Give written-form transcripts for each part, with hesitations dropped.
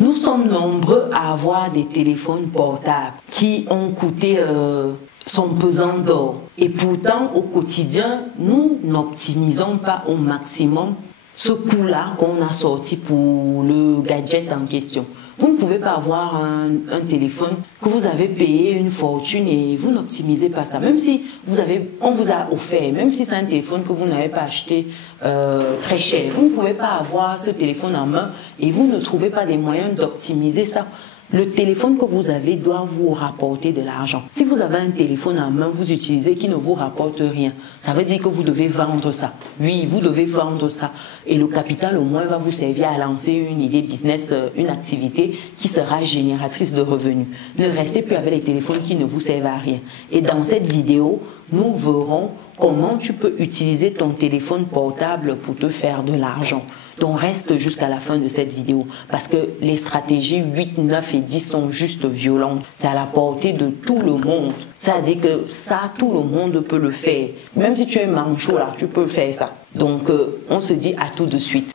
Nous sommes nombreux à avoir des téléphones portables qui ont coûté son pesant d'or. Et pourtant, au quotidien, nous n'optimisons pas au maximum ce coût-là qu'on a sorti pour le gadget en question. Vous ne pouvez pas avoir un téléphone que vous avez payé une fortune et vous n'optimisez pas ça. Même si on vous a offert, même si c'est un téléphone que vous n'avez pas acheté très cher, vous ne pouvez pas avoir ce téléphone en main et vous ne trouvez pas des moyens d'optimiser ça. Le téléphone que vous avez doit vous rapporter de l'argent. Si vous avez un téléphone en main, vous utilisez qui ne vous rapporte rien, ça veut dire que vous devez vendre ça. Oui, vous devez vendre ça. Et le capital au moins va vous servir à lancer une idée business, une activité qui sera génératrice de revenus. Ne restez plus avec les téléphones qui ne vous servent à rien. Et dans cette vidéo, nous verrons comment tu peux utiliser ton téléphone portable pour te faire de l'argent. Donc reste jusqu'à la fin de cette vidéo parce que les stratégies 8, 9 et 10 sont juste violentes. C'est à la portée de tout le monde. C'est-à-dire que ça, tout le monde peut le faire. Même si tu es manchot là, tu peux faire ça. Donc on se dit à tout de suite.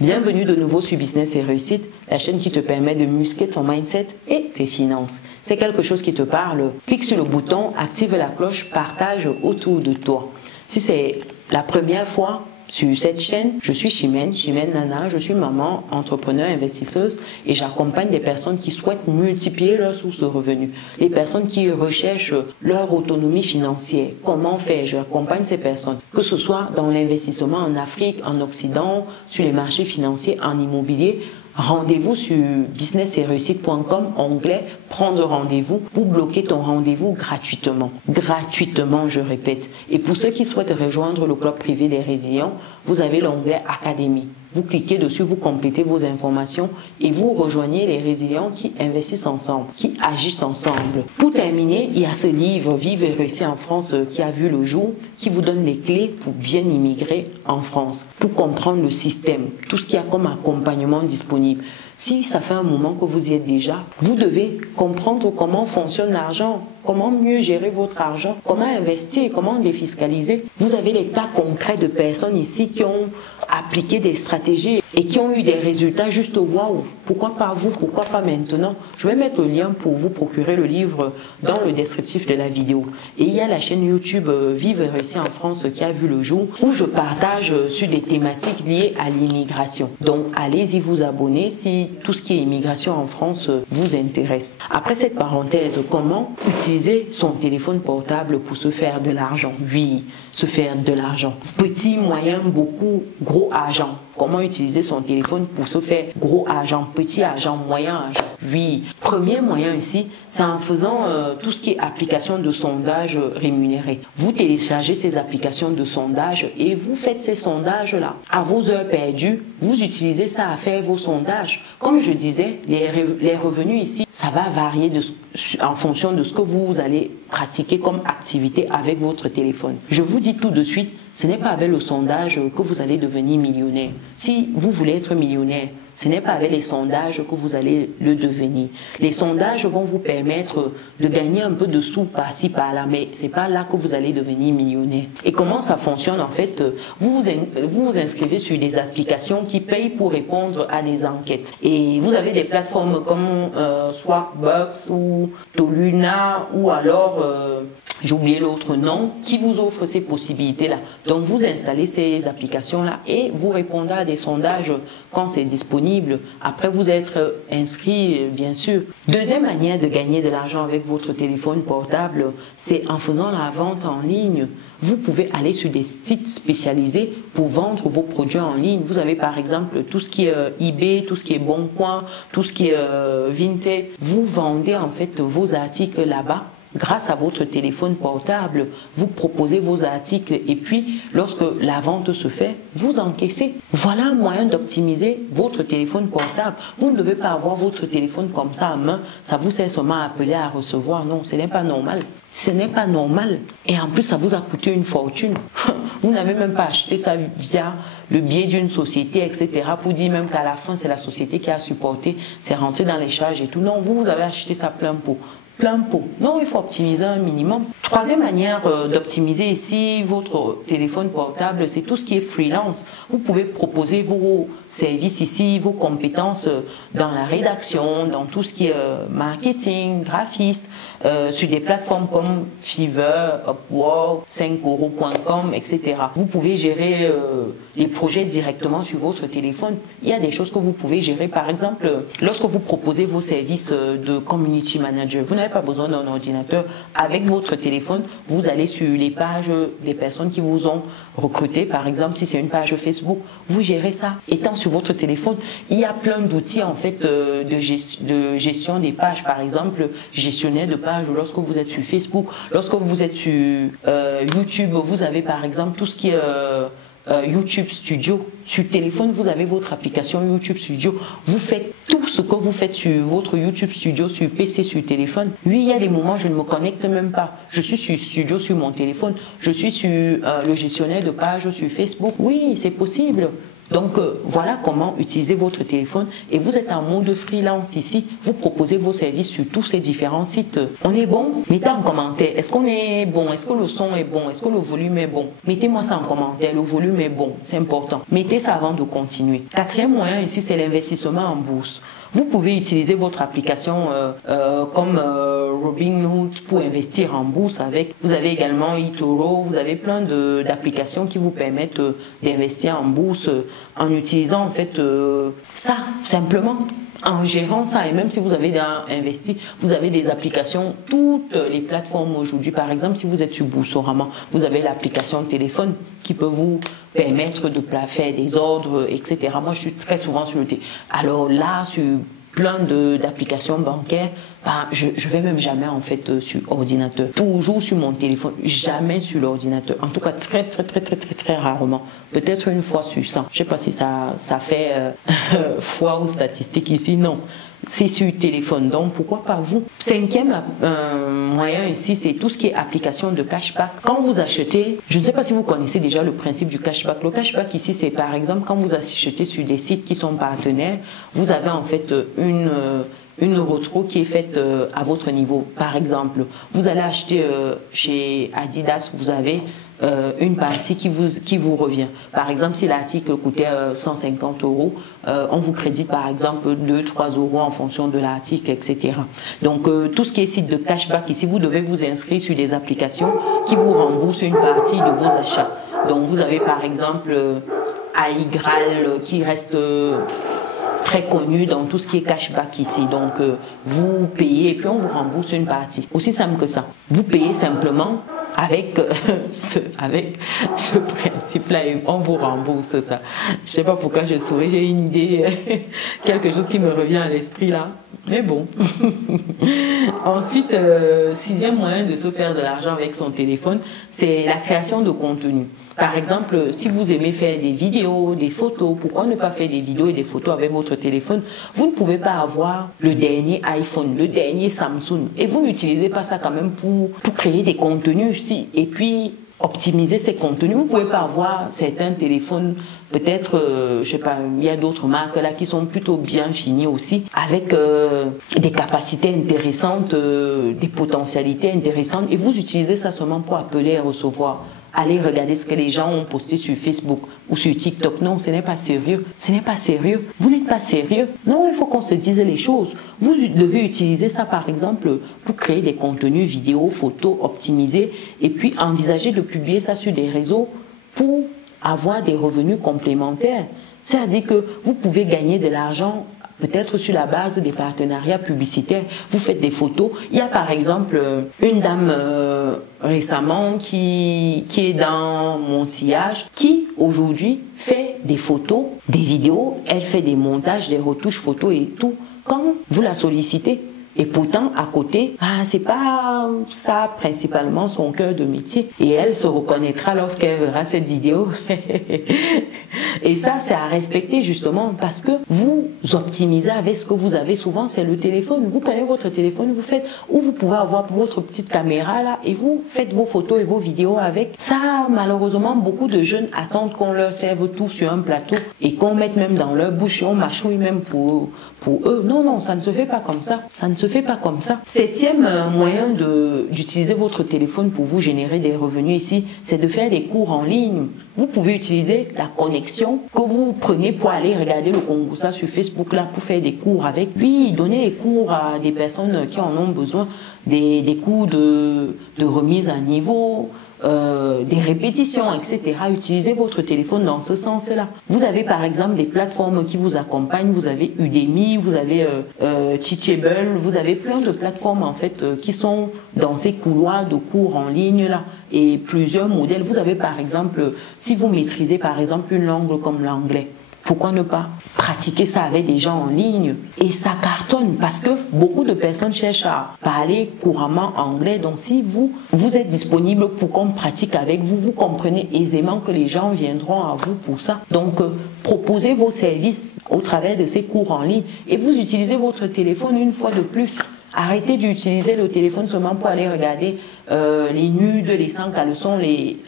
Bienvenue de nouveau sur Business et Réussite, la chaîne qui te permet de muscler ton mindset et tes finances. C'est quelque chose qui te parle, clique sur le bouton, active la cloche, partage autour de toi. Si c'est la première fois sur cette chaîne, je suis Chimène Nana, je suis maman, entrepreneur, investisseuse et j'accompagne des personnes qui souhaitent multiplier leurs sources de revenus. Les personnes qui recherchent leur autonomie financière. Comment faire? J'accompagne ces personnes, que ce soit dans l'investissement en Afrique, en Occident, sur les marchés financiers, en immobilier. Rendez-vous sur business-et-réussite.com, onglet prendre rendez-vous pour bloquer ton rendez-vous gratuitement. Gratuitement, je répète. Et pour ceux qui souhaitent rejoindre le club privé des résilients, vous avez l'onglet Académie. Vous cliquez dessus, vous complétez vos informations et vous rejoignez les résilients qui investissent ensemble, qui agissent ensemble. Pour terminer, il y a ce livre Vivre et réussir en France qui a vu le jour, qui vous donne les clés pour bien immigrer en France, pour comprendre le système, tout ce qu'il y a comme accompagnement disponible. Si ça fait un moment que vous y êtes déjà, vous devez comprendre comment fonctionne l'argent, comment mieux gérer votre argent, comment investir, comment défiscaliser. Vous avez des cas concrets de personnes ici qui ont appliqué des stratégies et qui ont eu des résultats juste waouh. Pourquoi pas vous, pourquoi pas maintenant? Je vais mettre le lien pour vous procurer le livre dans le descriptif de la vidéo. Et il y a la chaîne YouTube Vivre et réussir en France qui a vu le jour où je partage sur des thématiques liées à l'immigration. Donc allez-y vous abonner si tout ce qui est immigration en France vous intéresse. Après cette parenthèse, comment utiliser son téléphone portable pour se faire de l'argent? Oui, se faire de l'argent. Petit, moyen, beaucoup, gros argent. Comment utiliser son téléphone pour se faire gros argent, petit argent, moyen argent? Oui, premier moyen ici, c'est en faisant tout ce qui est application de sondage rémunéré. Vous téléchargez ces applications de sondage et vous faites ces sondages-là. À vos heures perdues, vous utilisez ça à faire vos sondages. Comme je disais, les revenus ici, ça va varier en fonction de ce que vous allez pratiquer comme activité avec votre téléphone. Je vous dis tout de suite, ce n'est pas avec le sondage que vous allez devenir millionnaire. Si vous voulez être millionnaire, ce n'est pas avec les sondages que vous allez le devenir. Les sondages vont vous permettre de gagner un peu de sous par-ci, par-là, mais ce n'est pas là que vous allez devenir millionnaire. Et comment ça fonctionne en fait? Vous vous inscrivez sur des applications qui payent pour répondre à des enquêtes. Et vous avez des plateformes comme Swartbox ou Toluna ou alors... j'ai oublié l'autre nom, qui vous offre ces possibilités-là. Donc, vous installez ces applications-là et vous répondez à des sondages quand c'est disponible. Après, vous êtes inscrit, bien sûr. Deuxième manière de gagner de l'argent avec votre téléphone portable, c'est en faisant la vente en ligne. Vous pouvez aller sur des sites spécialisés pour vendre vos produits en ligne. Vous avez par exemple tout ce qui est eBay, tout ce qui est Boncoin, tout ce qui est Vinted. Vous vendez en fait vos articles là-bas. grâce à votre téléphone portable, vous proposez vos articles et puis lorsque la vente se fait, vous encaissez. Voilà un moyen d'optimiser votre téléphone portable. Vous ne devez pas avoir votre téléphone comme ça à main, ça vous sert seulement à appeler, à recevoir. Non, ce n'est pas normal. Ce n'est pas normal. Et en plus, ça vous a coûté une fortune. Vous n'avez même pas acheté ça via le biais d'une société, etc. pour dire même qu'à la fin, c'est la société qui a supporté, c'est rentré dans les charges et tout. Non, vous avez acheté ça plein pot. Plein pot. Non, il faut optimiser un minimum. Troisième manière d'optimiser ici votre téléphone portable, c'est tout ce qui est freelance. Vous pouvez proposer vos services ici, vos compétences dans la rédaction, dans tout ce qui est marketing, graphiste, sur des plateformes comme Fiverr, Upwork, 5euros.com, etc. Vous pouvez gérer les projets directement sur votre téléphone. Il y a des choses que vous pouvez gérer. Par exemple, lorsque vous proposez vos services de community manager, vous n'avez pas besoin d'un ordinateur. Avec votre téléphone, vous allez sur les pages des personnes qui vous ont recruté. Par exemple, si c'est une page Facebook, vous gérez ça. Étant sur votre téléphone, il y a plein d'outils en fait de gestion des pages. Par exemple, gestionnaire de pages lorsque vous êtes sur Facebook, lorsque vous êtes sur YouTube, vous avez par exemple tout ce qui est YouTube Studio. Sur téléphone, vous avez votre application YouTube Studio. Vous faites tout ce que vous faites sur votre YouTube Studio, sur PC, sur téléphone. Oui, il y a des moments, je ne me connecte même pas. Je suis sur Studio sur mon téléphone. Je suis sur le gestionnaire de page sur Facebook. Oui, c'est possible. Donc, voilà comment utiliser votre téléphone. Et vous êtes en mode freelance ici. Vous proposez vos services sur tous ces différents sites. On est bon? Mettez en commentaire. Est-ce qu'on est bon? Est-ce que le son est bon? Est-ce que le volume est bon? Mettez-moi ça en commentaire. Le volume est bon. C'est important. Mettez ça avant de continuer. Quatrième moyen ici, c'est l'investissement en bourse. Vous pouvez utiliser votre application comme Robinhood pour investir en bourse avec. Vous avez également eToro, vous avez plein d'applications qui vous permettent d'investir en bourse en utilisant en fait ça simplement. En gérant ça, et même si vous avez investi, vous avez des applications, toutes les plateformes aujourd'hui. Par exemple, si vous êtes sur Boursorama, vous avez l'application téléphone qui peut vous permettre de faire des ordres, etc. Moi, je suis très souvent sur le téléphone. Alors là, sur plein d'applications bancaires, je vais même jamais en fait sur ordinateur. Toujours sur mon téléphone, jamais sur l'ordinateur. En tout cas, très rarement. Peut-être une fois sur 100. Je sais pas si ça fait foi ou statistique ici, non. C'est sur le téléphone, donc pourquoi pas vous? Cinquième moyen ici, c'est tout ce qui est application de cashback. Quand vous achetez, je ne sais pas si vous connaissez déjà le principe du cashback. Le cashback ici, c'est par exemple quand vous achetez sur des sites qui sont partenaires, vous avez en fait une retro qui est faite à votre niveau. Par exemple, vous allez acheter chez Adidas, vous avez une partie qui vous revient. Par exemple, si l'article coûtait 150 euros, on vous crédite par exemple 2-3 euros en fonction de l'article, etc. Donc, tout ce qui est site de cashback, ici, vous devez vous inscrire sur des applications qui vous remboursent une partie de vos achats. Donc, vous avez par exemple iGral qui reste très connu dans tout ce qui est cashback ici. Donc, vous payez et puis on vous rembourse une partie. Aussi simple que ça. Vous payez simplement avec ce principe-là et on vous rembourse ça. Je sais pas pourquoi je souris, j'ai une idée, quelque chose qui me revient à l'esprit là. Mais bon. Ensuite, sixième moyen de se faire de l'argent avec son téléphone, c'est la création de contenu. Par exemple, si vous aimez faire des vidéos, des photos, pourquoi ne pas faire des vidéos et des photos avec votre téléphone? Vous ne pouvez pas avoir le dernier iPhone, le dernier Samsung. Et vous n'utilisez pas ça quand même pour créer des contenus. Et puis, optimiser ces contenus. Vous ne pouvez pas avoir certains téléphones, peut-être, je sais pas, il y a d'autres marques là qui sont plutôt bien finis aussi, avec des capacités intéressantes, des potentialités intéressantes. Et vous utilisez ça seulement pour appeler et recevoir. Allez regarder ce que les gens ont posté sur Facebook ou sur TikTok. Non, ce n'est pas sérieux. Ce n'est pas sérieux. Vous n'êtes pas sérieux. Non, il faut qu'on se dise les choses. Vous devez utiliser ça, par exemple, pour créer des contenus vidéo, photos, optimiser et puis envisager de publier ça sur des réseaux pour avoir des revenus complémentaires. C'est-à-dire que vous pouvez gagner de l'argent peut-être sur la base des partenariats publicitaires. Vous faites des photos. Il y a par exemple une dame récemment qui est dans mon sillage, qui aujourd'hui fait des photos, des vidéos, elle fait des montages, des retouches photos et tout. Quand vous la sollicitez, Et pourtant, à côté, c'est pas ça principalement son cœur de métier. Et elle se reconnaîtra lorsqu'elle verra cette vidéo. Et ça, c'est à respecter justement parce que vous optimisez avec ce que vous avez. Souvent, c'est le téléphone. Vous prenez votre téléphone, vous faites, ou vous pouvez avoir votre petite caméra là et vous faites vos photos et vos vidéos avec. Ça, malheureusement, beaucoup de jeunes attendent qu'on leur serve tout sur un plateau et qu'on mette même dans leur bouche et on mâchouille même pour eux. Non, non, ça ne se fait pas comme ça. Ça ne se fait pas comme ça. Septième moyen d'utiliser votre téléphone pour vous générer des revenus ici, c'est de faire des cours en ligne. Vous pouvez utiliser la connexion que vous prenez pour aller regarder le Congossa sur Facebook là pour faire des cours avec. Puis donner des cours à des personnes qui en ont besoin, des cours de remise à niveau, des répétitions, etc. Utilisez votre téléphone dans ce sens-là. Vous avez par exemple des plateformes qui vous accompagnent. Vous avez Udemy, vous avez Teachable, vous avez plein de plateformes en fait qui sont dans ces couloirs de cours en ligne là et plusieurs modèles. Vous avez par exemple, si vous maîtrisez par exemple une langue comme l'anglais, pourquoi ne pas pratiquer ça avec des gens en ligne? Et ça cartonne parce que beaucoup de personnes cherchent à parler couramment anglais. Donc si vous êtes disponible pour qu'on pratique avec vous, vous comprenez aisément que les gens viendront à vous pour ça. Donc proposez vos services au travers de ces cours en ligne et vous utilisez votre téléphone une fois de plus. Arrêtez d'utiliser le téléphone seulement pour aller regarder les nudes, les sans caleçons,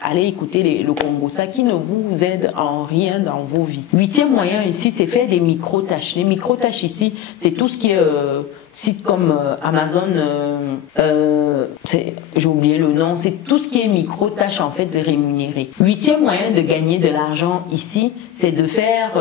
aller écouter le Congossa qui ne vous aide en rien dans vos vies. Huitième moyen ici, c'est faire des micro-tâches. Les micro-tâches ici, c'est tout ce qui est site comme Amazon, j'ai oublié le nom, c'est tout ce qui est micro-tâches en fait rémunérées. Huitième moyen de gagner de l'argent ici, c'est de faire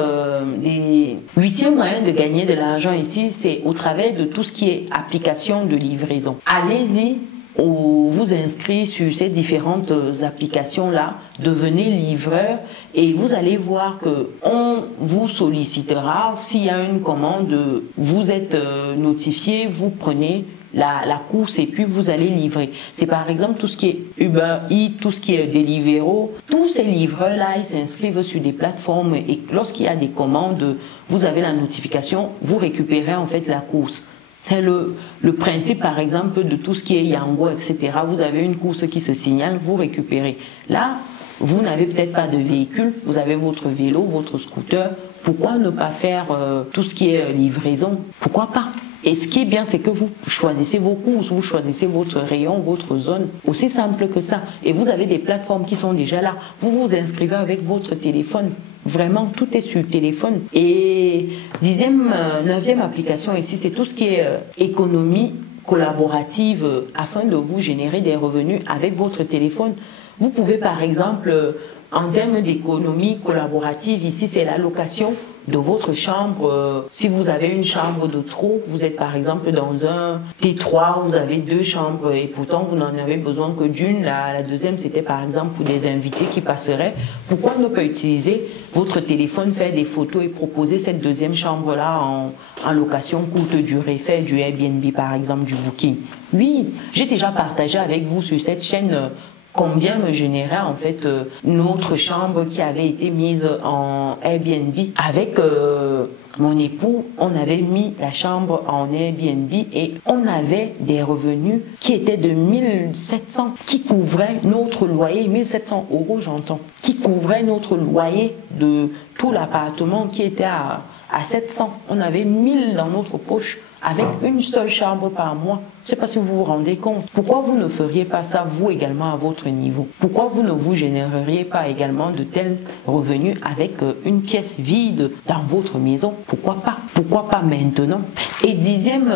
Huitième moyen de gagner de l'argent ici, c'est au travers de tout ce qui est application de livraison. Allez-y, ou vous inscrivez sur ces différentes applications-là, devenez livreur et vous allez voir que on vous sollicitera. S'il y a une commande, vous êtes notifié, vous prenez la course et puis vous allez livrer. C'est par exemple tout ce qui est Uber Eats, tout ce qui est Deliveroo. Tous ces livreurs-là, ils s'inscrivent sur des plateformes et lorsqu'il y a des commandes, vous avez la notification, vous récupérez en fait la course. C'est le principe, par exemple, de tout ce qui est Yango, etc. Vous avez une course qui se signale, vous récupérez. Là, vous n'avez peut-être pas de véhicule, vous avez votre vélo, votre scooter. Pourquoi ne pas faire tout ce qui est livraison? Pourquoi pas? Et ce qui est bien, c'est que vous choisissez vos courses, vous choisissez votre rayon, votre zone. Aussi simple que ça. Et vous avez des plateformes qui sont déjà là. Vous vous inscrivez avec votre téléphone. Vraiment, tout est sur téléphone. Et neuvième application ici, c'est tout ce qui est économie collaborative afin de vous générer des revenus avec votre téléphone. Vous pouvez par exemple, en termes d'économie collaborative, ici c'est la location de votre chambre. Si vous avez une chambre de trop, vous êtes par exemple dans un T3, vous avez 2 chambres et pourtant vous n'en avez besoin que d'une. La deuxième c'était par exemple pour des invités qui passeraient. Pourquoi ne pas utiliser votre téléphone, faire des photos et proposer cette deuxième chambre là en location courte durée, faire du Airbnb par exemple, du Booking. Oui, j'ai déjà partagé avec vous sur cette chaîne combien me générait en fait notre chambre qui avait été mise en Airbnb. Avec mon époux, on avait mis la chambre en Airbnb et on avait des revenus qui étaient de 1700, qui couvraient notre loyer, 1700 € j'entends, qui couvraient notre loyer de tout l'appartement qui était à 700. On avait 1000 dans notre poche avec une seule chambre par mois. Je ne sais pas si vous vous rendez compte. Pourquoi vous ne feriez pas ça, vous également, à votre niveau? Pourquoi vous ne vous généreriez pas également de tels revenus avec une pièce vide dans votre maison? Pourquoi pas? Pourquoi pas maintenant? Et dixième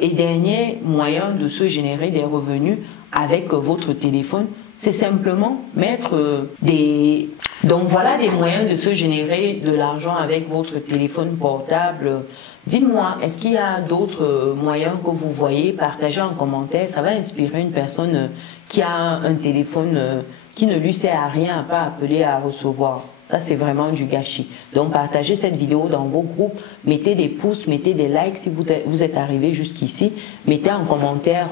et dernier moyen de se générer des revenus avec votre téléphone, c'est simplement mettre des... Donc voilà des moyens de se générer de l'argent avec votre téléphone portable. Dites-moi, est-ce qu'il y a d'autres moyens que vous voyez? Partagez en commentaire, ça va inspirer une personne qui a un téléphone qui ne lui sert à rien, à pas appeler à recevoir. Ça, c'est vraiment du gâchis. Donc, partagez cette vidéo dans vos groupes, mettez des pouces, mettez des likes si vous êtes arrivé jusqu'ici, mettez en commentaire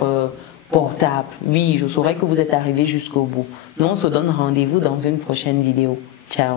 portable. Oui, je saurais que vous êtes arrivé jusqu'au bout. Nous, on se donne rendez-vous dans une prochaine vidéo. Ciao.